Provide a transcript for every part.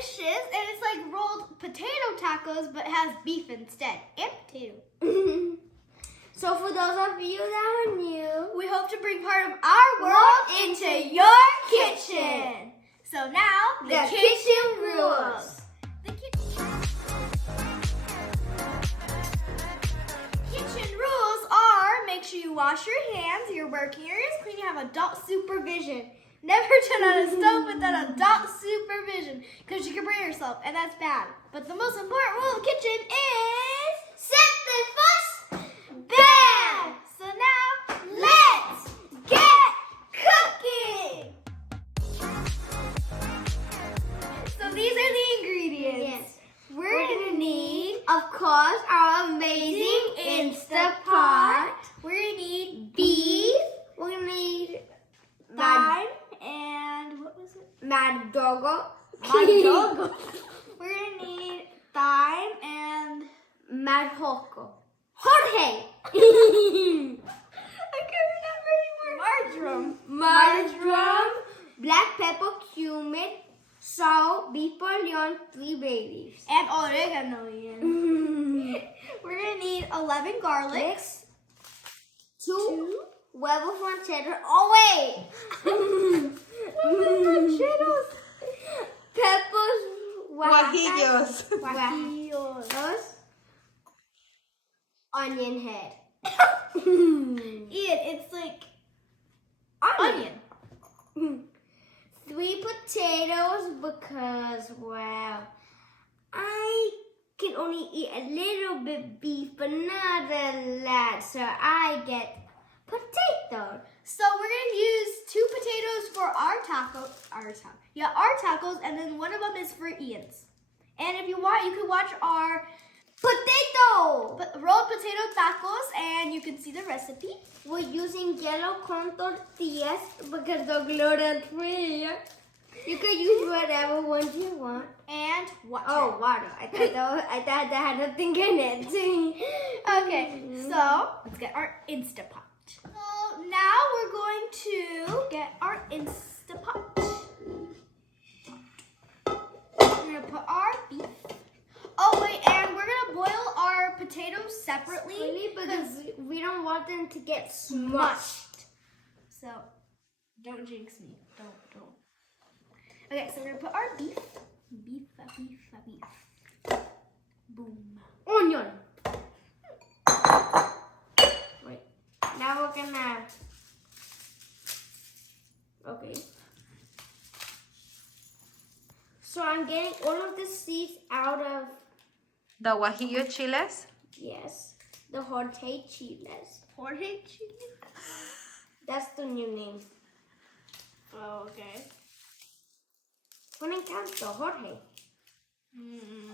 delicious, and it's like rolled potato tacos, but it has beef instead, and potato. So for those of you that are new, We hope to bring part of our world into your kitchen. So now, the kitchen rules. The kitchen rules are: make sure you wash your hands, your working areas clean, you have adult supervision. Never turn on a stove without adult supervision, because you can burn yourself, and that's bad. But the most important rule of the kitchen is simple fuss, bam! So now, let's get cooking! So these are the ingredients. yes, We're gonna need, of course, our amazing Instapot. we're gonna need Beef. We're gonna need thyme, and what was it? Mad Doggo. We're gonna need thyme and Mad Hoco. Jorge. I can't remember anymore. Marjoram. Black pepper, cumin, salt, beef bouillon, 3 bay leaves. And oregano. Ian. We're gonna need 11 garlics. 2 huevos rancheros. Oh wait. Peppers. Guaguillos. Guaguillos. Onion head. Ian, it's like onion. 3 potatoes because, wow, I can only eat a little bit beef, but not a lot, so I get potato. So we're gonna use 2 potatoes for our tacos, and then one of them is for Ian's. And if you want, you can watch our Potato! rolled potato tacos, and you can see the recipe. We're using yellow corn tortillas because they're gluten free. You can use whatever ones you want. And water. Oh, water. I thought that had nothing in it. Okay, so let's get our Instapot. So now we're going to get our Instapot. We're gonna put our beef. Oh wait, and we're gonna boil our potatoes separately because we don't want them to get smushed. So don't jinx me. Don't. Okay, so we're gonna put our beef. Beef. Boom. Onion. Wait. Now we're gonna. Okay. So I'm getting all of the seeds out of. The guajillo chiles. Yes. The Jorge chiles. Jorge chili. That's the new name. Oh, okay. Me encanta, Jorge.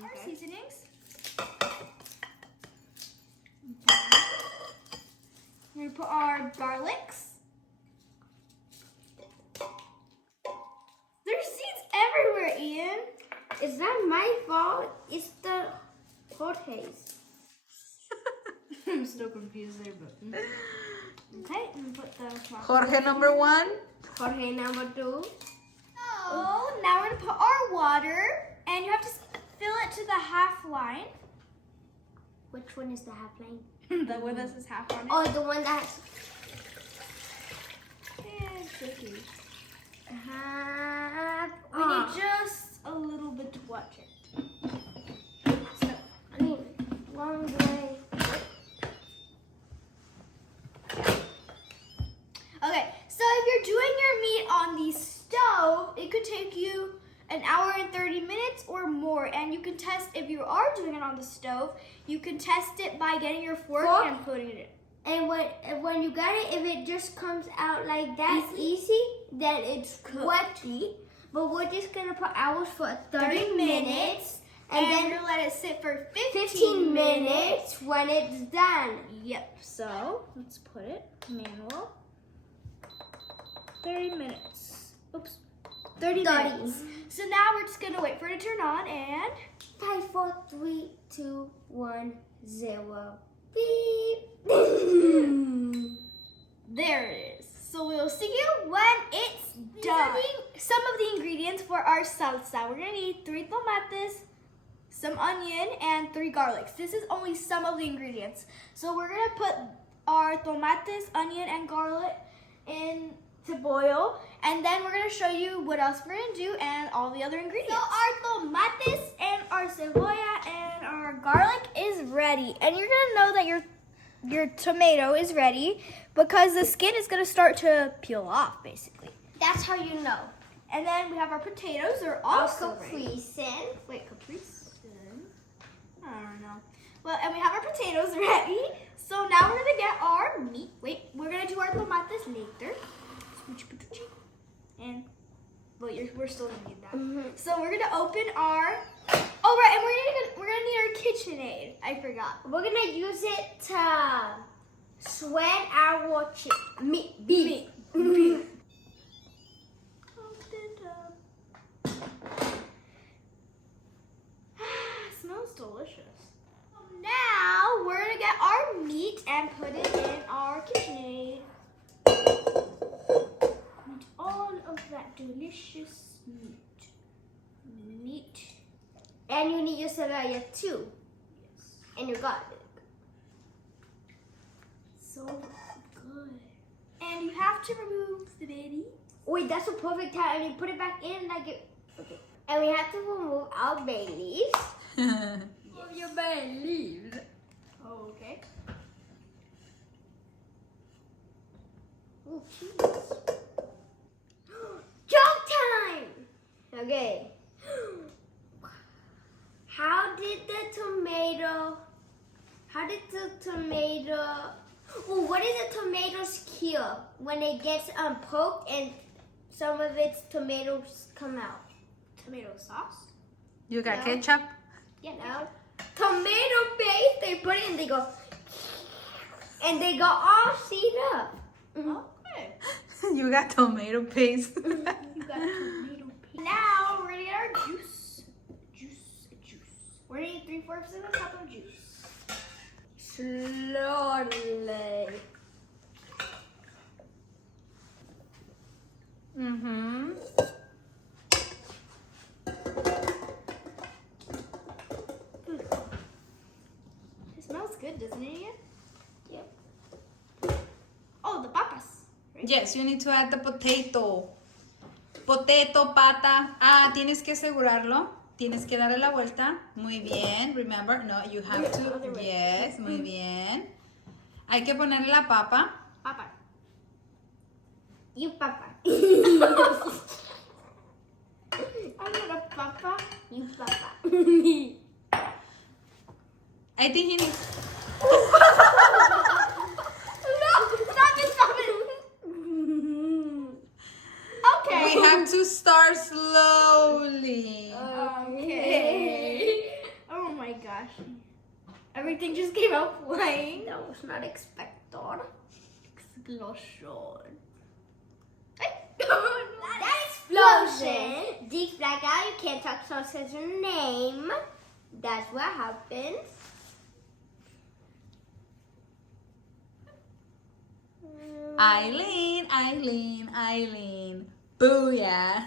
Our seasonings. We're gonna put our garlics. There's seeds everywhere, Ian. It's not my fault. It's the Jorge's. I'm still confused there, but okay. And put the Jorge number 1. Jorge number 2. So now we're gonna put our water, and you have to fill it to the half line. Which one is the half line? The one that says half on it. Oh, the one that's And tricky. half. We need just a little bit of water. So, I mean, wrong way. okay, so if you're doing your meat on the stove, it could take you an hour and 30 minutes or more. And you can test, if you are doing it on the stove, you can test it by getting your fork and putting it in. And when you got it, if it just comes out like that easy, then it's cooked. But we're just gonna put ours for 30 minutes, And and then then we're gonna let it sit for 15 minutes when it's done. Yep, so let's put it manual. 30 minutes. Oops. 30 minutes. So now we're just gonna wait for it to turn on and 5, 4, 3, 2, 1, 0. Beep. there it is. So we'll see you when it's done. Some of the ingredients for our salsa. We're gonna need 3 tomates, some onion, and 3 garlics. This is only some of the ingredients. So we're gonna put our tomates, onion, and garlic in to boil, and then we're gonna show you what else we're gonna do and all the other ingredients. So our tomates and our cebolla and our garlic is ready, and you're gonna know that your tomato is ready because the skin is gonna start to peel off, basically. That's how you know. And then we have our potatoes. They're also ready. Caprese. Wait, caprese? I don't know. Well, and we have our potatoes ready. So now we're gonna get our meat. Wait, we're gonna do our tomates later. And we're still gonna need that. So we're gonna open our. Oh right, and we're gonna need our KitchenAid. I forgot. We're gonna use it to sweat our beef. Open it up. Smells delicious. Now we're gonna get our meat and put it in our KitchenAid. And all of that delicious meat. And you need your cebolla too. Yes. And your garlic. So good. And you have to remove the baby. Wait, that's a perfect time. And you put it back in like it. Okay. And we have to remove our bay leaves. Your bay leaves. Oh, okay. Oh, cheese. Joke time! Okay. How did the tomato... Well, what did the tomatoes kill when it gets poked and some of its tomatoes come out? Tomato sauce. You got No. ketchup? Yeah, no. Tomato paste, they put it and they go... And they go all seed up. Okay. You got tomato paste. You got tomato paste. Now we're gonna get our juice. Juice. We're gonna need 3/4 of a cup of juice. Slowly. Mm-hmm. It smells good, doesn't it, Ian? Yep. Oh, the papas. Right? Yes, you need to add the potato. Potato, pata. Ah, tienes que asegurarlo. Tienes que darle la vuelta. Muy bien. Remember, no, you have to. Other way. Yes, muy bien. Hay que ponerle la papa. Papa. You papa. I'm not a papa. You papa. I think he needs. Stop it. Okay. We have to start slowly. Okay. Oh my gosh. Everything just came out flying. That was not expected. Explosion. That explosion. Deep black out. You can't talk so says your name. That's what happens. Eileen. Booyah.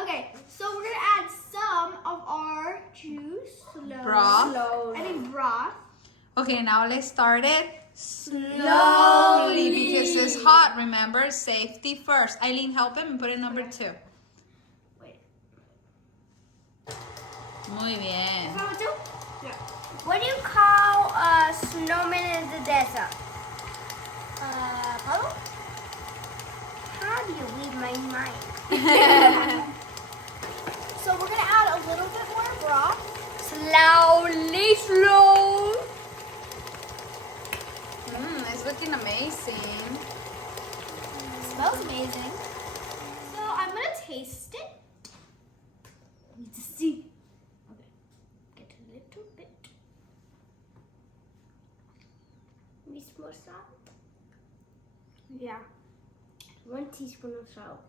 Okay, so we're gonna add some of our juice. Broth. I mean broth. Okay, now let's start it Slowly. because it's hot. Remember, safety first. Eileen, help him and put in number 2. Wait. Muy bien. Number 2? Yeah. What do you call a snowman in the desert? Pablo? How do you read my mind? So we're gonna add a little bit more broth. Slowly, slow. It's looking amazing. Smells amazing. So I'm gonna taste it. I need to see. Okay. Get a little bit. Miss more salt? Yeah. 1 teaspoon of salt.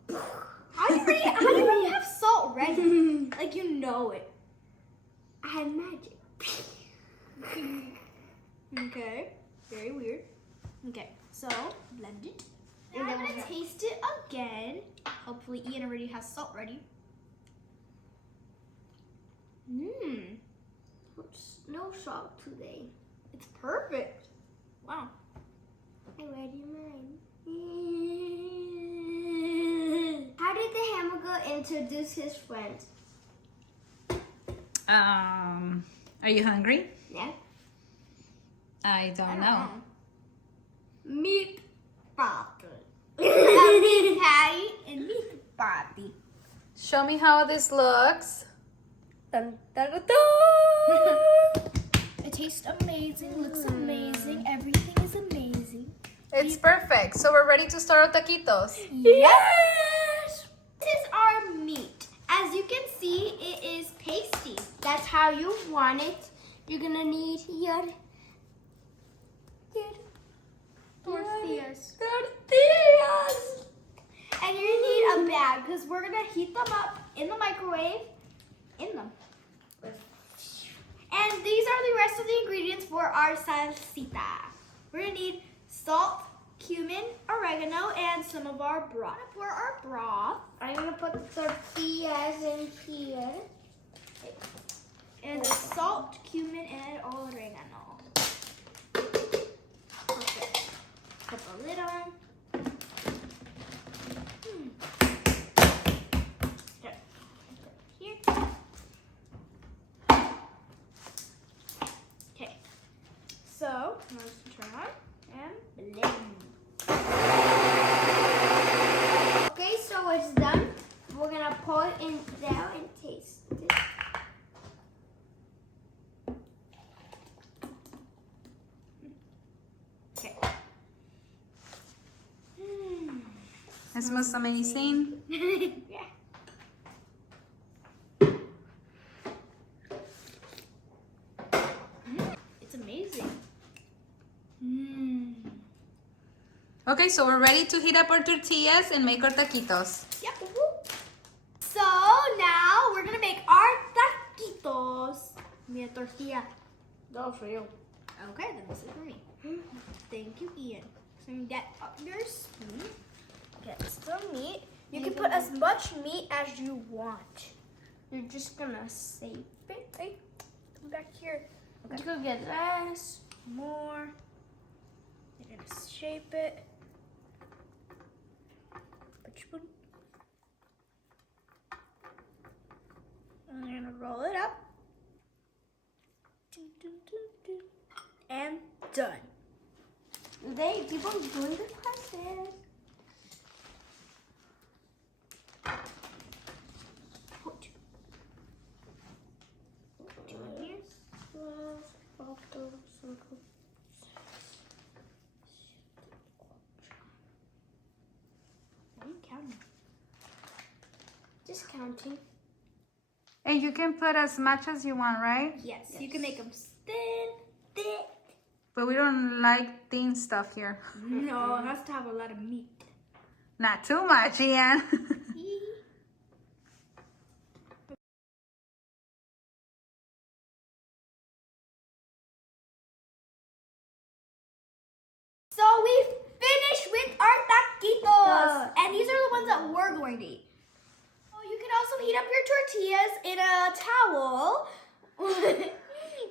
How do you already have salt ready? Like you know it. I have magic. Okay. Very weird. Okay. So, blend it. Now I'm going to taste it again. Hopefully Ian already has salt ready. Mmm. No salt today. It's perfect. Wow. I read your mind. How did the hamburger introduce his friend? Are you hungry? Yeah. I don't know. Meat patty. Meat patty and meat patty. Show me how this looks. Dun, dun, dun, dun. It tastes amazing, looks amazing, everything is amazing. It's perfect. So we're ready to start our taquitos. Yes! This is our meat. As you can see, it is pasty. That's how you want it. You're gonna need your Tortillas. tortillas. And you're gonna need a bag because we're gonna heat them up in the microwave. In them. And these are the rest of the ingredients for our salsita. We're gonna need salt, cumin, oregano, and some of our broth. For our broth, I'm gonna put the tortillas in here. and salt, cumin, and oregano. Perfect. Put the lid on. Okay. Here. Okay. So, let's turn on and blend. Okay, so it's done. We're gonna pour it in there and taste it. Okay. It smells amazing. Yeah. It's amazing. Okay, so we're ready to heat up our tortillas and make our taquitos. Yep. So now we're gonna make our taquitos. Mira tortilla. All for you. Okay, then this is for me. Thank you, Ian. So you get up your spoon. Get some meat. You can put as much meat as you want. You're just gonna save it. Hey, come back here. You could get less. More. You're gonna shape it. Put your spoon. And you're gonna roll it up. Dun, dun, dun, dun. And done. They keep on doing the process. Put. Here. What are you counting? Just counting. And you can put as much as you want, right? Yes, you can make them thin, thick. But we don't like thin stuff here. No, it has to have a lot of meat. Not too much, Ian. So we finished with our taquitos. And these are the ones that we're going to eat. Oh, you can also heat up your tortillas in a towel.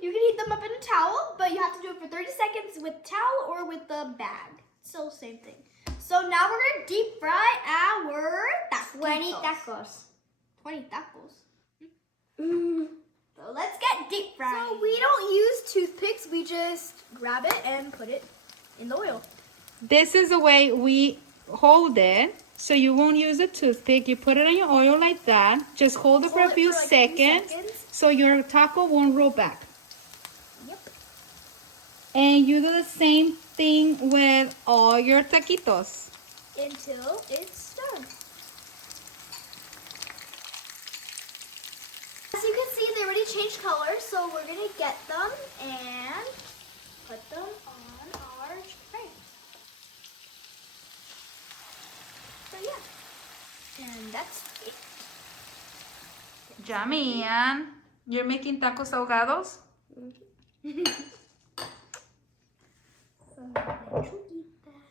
You can heat them up in a towel, but you have to do it for 30 seconds with towel or with the bag. Still the same thing. So now we're going to deep fry our taquitos. 20 tacos. 20 tacos. So let's get deep frying. So we don't use toothpicks. We just grab it and put it in the oil. This is the way we hold it. So you won't use a toothpick. You put it in your oil like that. Just hold it for a few seconds so your taco won't roll back. Yep. And you do the same thing with all your taquitos. Until it's done. As you can see, they already changed color, so we're gonna get them and put them on our tray. So yeah, and that's it. Yummy, Ian. You're making tacos ahogados? So let you eat that.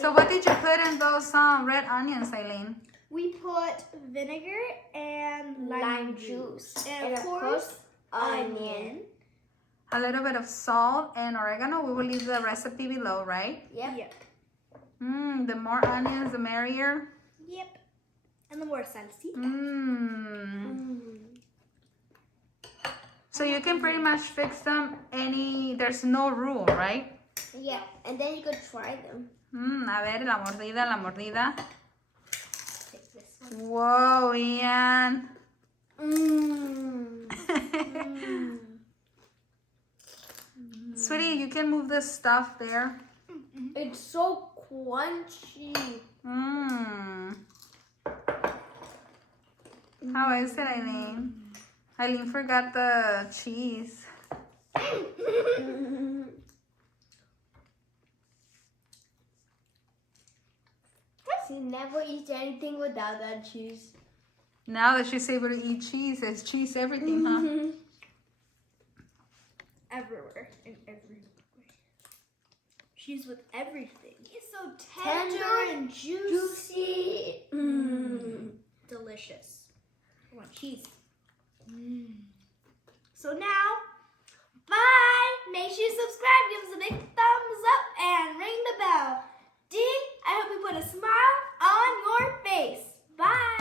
So what did you put in those red onions, Eileen? We put vinegar and Lime juice. And of course, onion. A little bit of salt and oregano. We will leave the recipe below, right? Yep. The more onions, the merrier. Yep. And the more salsita. So you can pretty much fix them there's no rule, right? Yeah, and then you could try them. A ver, la mordida, la mordida. Take this one. Whoa, Ian. Sweetie, you can move the stuff there. It's so crunchy. How is it, Eileen? Eileen forgot the cheese. She never eats anything without that cheese. Now that she's able to eat cheese, there's cheese everything, huh? Everywhere. In every way. She's with everything. It's so Tender and Juicy. delicious. I want cheese. So now, bye! Make sure you subscribe, give us a big thumbs up, and ring the bell. Ding! I hope you put a smile on your face. Bye!